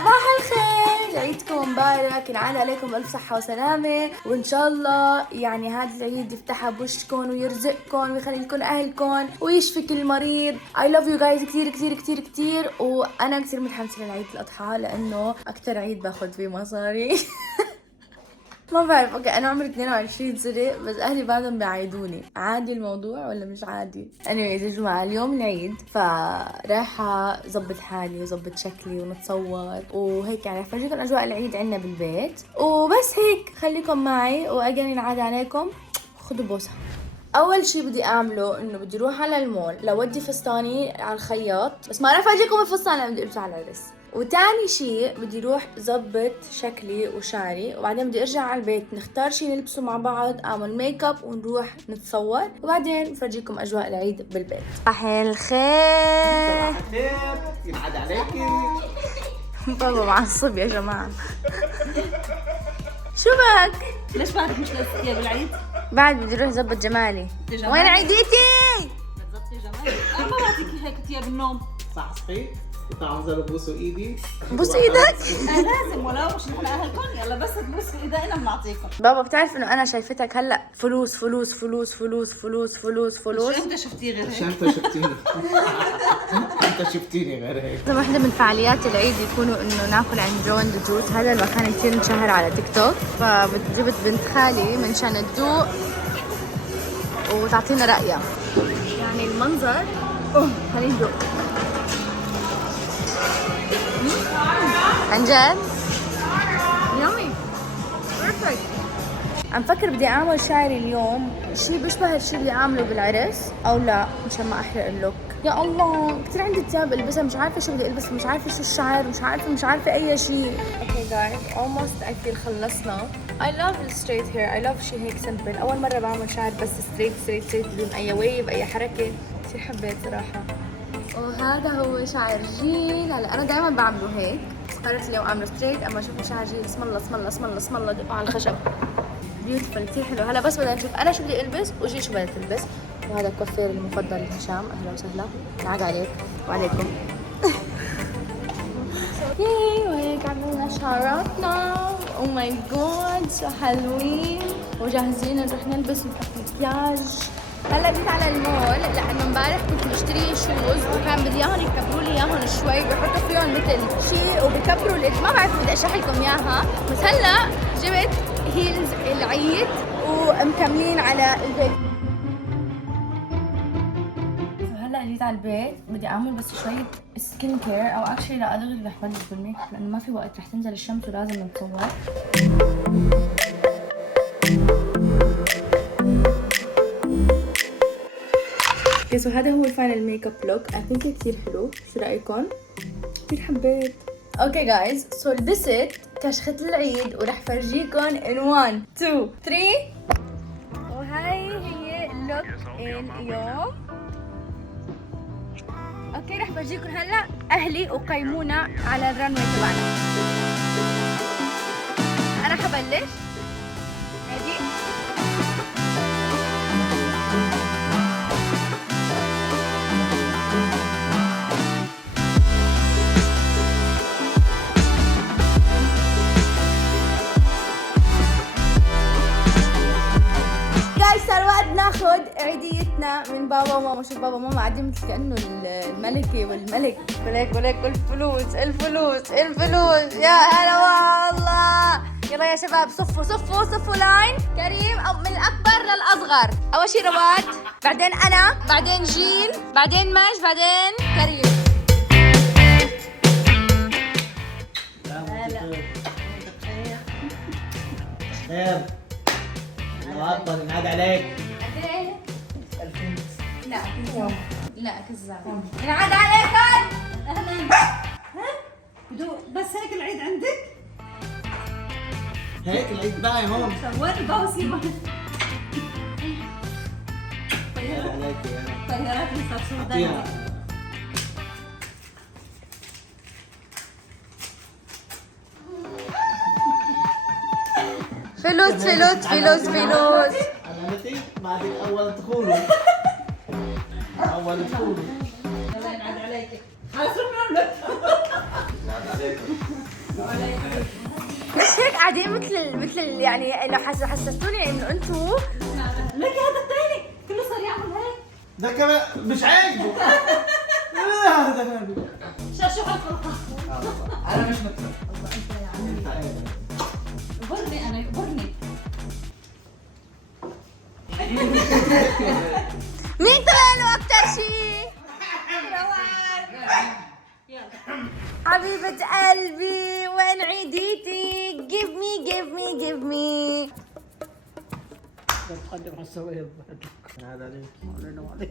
صباح الخير، عيدكم مبارك، ينعاد عليكم ألف صحة وسلامة، وإن شاء الله يعني هذا العيد يفتحها بوشكم ويرزقكم ويخلي لكم أهلكم ويشفي كل مريض. I love you guys كتير كتير كتير كتير، وأنا كتير متحمسة لعيد الأضحى لأنه أكتر عيد باخد فيه مصاري. ما بعرف. اوكي انا عمري 22 سنة بس اهلي بعدهم بيعايدوني. عادي الموضوع ولا مش عادي؟ انا يا جماعة اليوم العيد فرايحة زبط حالي وزبط شكلي ونتصور وهيك، يعني فرجيكم اجواء العيد عنا بالبيت وبس هيك. خليكم معي واجاني ينعاد عليكم. خدوا بوسة. اول شي بدي اعمله انه بدي اروح على المول لودي فستاني على الخياط، بس ما راح افاجئكم الفستان لما بدي البسه على العرس. وتاني شي بدي اروح زبط شكلي وشعري، وبعدين بدي ارجع على البيت نختار شي نلبسه مع بعض، اعمل ميك اب ونروح نتصور، وبعدين بفرجيكم اجواء العيد بالبيت. صباح الخير. صباح الخير، ينعاد عليكي. بابا معصب يا جماعة. شو بك؟ ليش بعدك مش لابسه ثياب العيد؟ بعد بدي اروح زبط جمالي. وين عيديتي؟ بتظبطي جمالك؟ انا ما بعطيك هيك ثياب النوم. صحصحي وتعالوا انزلوا بوسوا ايدي. بوس ايدك؟ لازم ولو مش نحن اهلكم، يلا بس تبوسوا ايدينا بنعطيكم. بابا بتعرف انه انا شايفتك هلا فلوس فلوس فلوس فلوس فلوس فلوس فلوس. شو انت شفتيه غير شو هيك؟ انت شفتيني؟ انت شفتيني غير هيك. لازم واحدة من فعاليات العيد يكونوا انه ناكل عند جون ذا جوس. هذا المكان كثير انشهر على تيك توك، فجبت بنت خالي منشان تذوق وتعطينا رأيها. يعني المنظر خلينا ندوق. عن جد؟ يامي بيرفكت. عم فكر بدي اعمل شعري اليوم شي بيشبه الشي اللي عامله بالعرس او لا، مشان ما احرق اللوك. يا الله كثير عندي ثياب البسها، مش عارفه شو بدي البس، مش عارفه شو الشعر، مش عارفه اي شيء. اوكي جايز almost I feel خلصنا. I love the straight hair. I love شي هيك simple. اول مره بعمل شعر بس straight بدون اي ويف اي حركه. كثير حبيت صراحه. وهذا هو شعر جيل. هلا انا دائما بعمله هيك، بس قررت اليوم اعمله ستريت. اما اشوف شعر جيل اسم الله اسم الله اسم الله اسم الله دقوا على الخشب. بيوتيفل كثير حلو. هلا بس بدنا نشوف انا شو بدي البس وجي شو بدها تلبس. وهذا الكوافير المفضل لهشام. اهلا وسهلا، ينعاد عليك وعليكم. ياي وهيك عملنا شعراتنا. او ماي جاد شو حلوين وجاهزين نروح نلبس ونحط مكياج. هلا جيت على المول لانه امبارح كنت بشتري شوز وكان بدي اياهم يكبروا لي اياهم شوي، بيحطوا فيهم مثل شيء وبكبروا ما بعرف بدي اشرح لكم اياها. بس هلا جبت هيلز العيد ومكملين على البيت. هلا جيت على البيت بدي اعمل بس شويه سكين كير، او اكشلي لا ادغري رح بلش بالميك اب لانه ما في وقت، رح تنزل الشمس ولازم نتصور. سو هذا هو الفاينل ميك اب لوك. اي ثينك كثير حلو. شو رايكم؟ كثير حبيت. اوكي جايز سو لبست كشخة العيد ورح فرجيكم ان 1 2 3. وهي هي اللوك اليوم. اوكي رح فرجيكم هلا اهلي وقيمونا على الرنوي تبعنا. انا حبلش. هادي صار وقت ناخد عيديتنا من بابا وماما. شوف بابا وماما قاعدين مثل كأنه الملكة والملك. ولك الفلوس الفلوس الفلوس. يا هلا والله. يلا يا شباب صفوا لاين. كريم أو من الأكبر للأصغر. أول شي رواد، بعدين أنا، بعدين جيل، بعدين ماج، بعدين كريم. خير. الله ينعاد عليك. لا كذاب. ينعاد عليكم. بس هيك العيد عندك؟ هيك العيد باقي هون. وين الباوسي؟ ينعاد عليك يا طيارات صار أعطيها. فلوس. عملتي بعدك اول تخونوا. اول تخونوا. يلا ينعاد عليك. خلص روح نعمل. ينعاد عليكم. مش هيك قاعدين مثل يعني لو حسستوني انه انتوا لك هذا الثاني كله صار يعمل هيك. ده كمان مش عاجبه. هذا شو هالفرقة؟ انا مش مثلك. برني انا برني. مين طلع له اكثر شيء؟ حبيبة قلبي وين عيديتي؟ give me هذا عليك.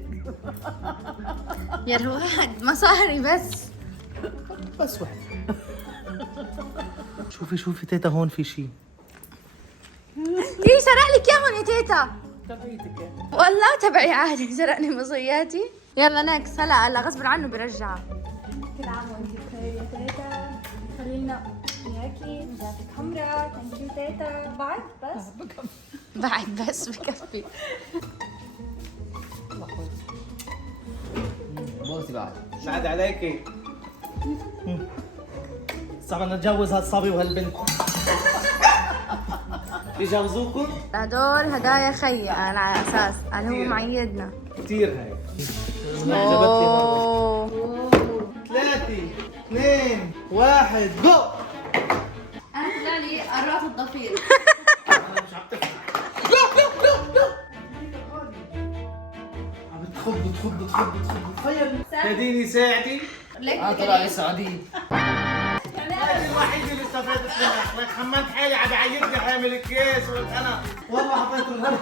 يا رواد مصاري بس واحد. شوفي تيتا هون في شيء. ليه سرق لك اياهم يا تيتا؟ والله تبعي عادي سرقني مصرياتي. يلا نكس هلا غصب عنه برجعها. كل عام وانت بخير يا تيتا. خلينا اياكي مجاتك حمراء. ثانك يو تيتا. بعد بس بكفي. بوسي بعد عليكي. صعب نتجوز هالصبي وهالبنت. يجوزوكم؟ هدول هدايا خيي انا على اساس انا هو معيدنا كثير هاي. اوه 3 2 1 جو. انا طلع لي قرات الضفير. انا مش عم تفهم. عم بتخض تخيل. تديني ساعتي. طلع لي سعودي. هذه الوحيدة اللي استفدت منك. لك خمنت حالي عم يعيدني حامل الكيس قلت انا والله حطيت الغلط.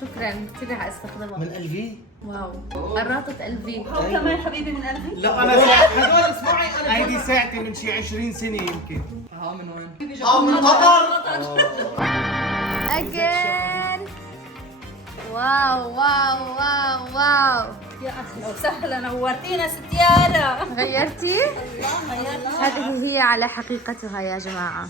شكرا كثير رح استخدمها. من قلبي؟ واو قراطة قلبي. هو كمان حبيبي من قلبي. لا انا هدول اسمعي انا هيدي ساعتي من شي 20 سنة يمكن. من وين؟ من قطر. اجين واو يا اهلا وسهلا نورتينا ست يارا. غيرتي؟ هذه هي على حقيقتها يا جماعة.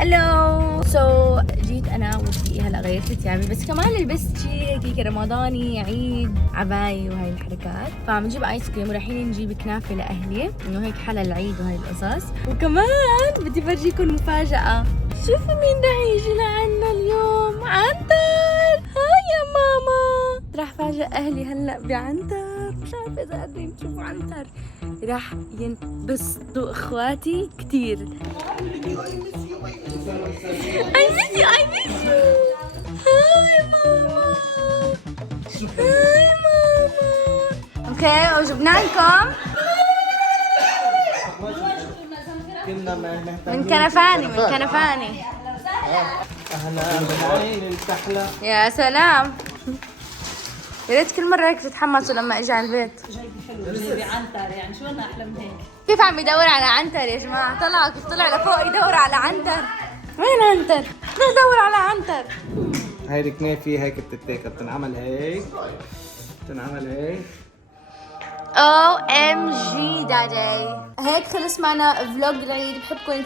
الو جيت انا ودي هلا غيرت لي ثيابي بس كمان لبست شيء هيك رمضاني عيد عباية وهي الحركات. فعم نجيب ايس كريم ورايحين نجيب كنافة لاهلي انه هيك حلا العيد وهي القصص. وكمان بدي فرجيكم مفاجأة. شوفوا مين رح يجي لعنا اليوم. عنتر. هاي يا ماما. راح فاجئ اهلي هلا بعنتر. مش عارفة اذا قادرين تشوفوا عنتر. راح ينبسطوا اخواتي كثير. I miss you. هاي ماما. اوكي وجبنا لكم كنا مهتمين. من كنفاني. اهلا بالعين الكحلة. يا سلام. يا ريت كل مرة هيك تتحمسوا لما اجي على البيت. جايبي بعنتر يعني شو لنا احلى من هيك. كيف عم يدور على عنتر يا جماعة؟ كيف طلع لفوق يدور على عنتر. وين عنتر؟ روح دور على عنتر. هاي الكنافة هيك بتتاكل. بتنعمل هيك. OMG دادي. هيك خلص معنا فلوج العيد. بحبكم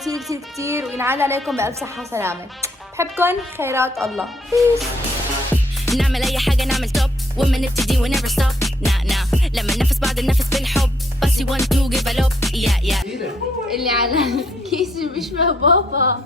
كثير وينعاد عليكم بألف صحة وسلامة. بحبكم. خيرات الله. نعمل اي حاجه نعمل توب وما نبتدي و never stop لما ننفس بعض النفس بالحب بس you want to give a love اللي على كيسي بيشبه بابا.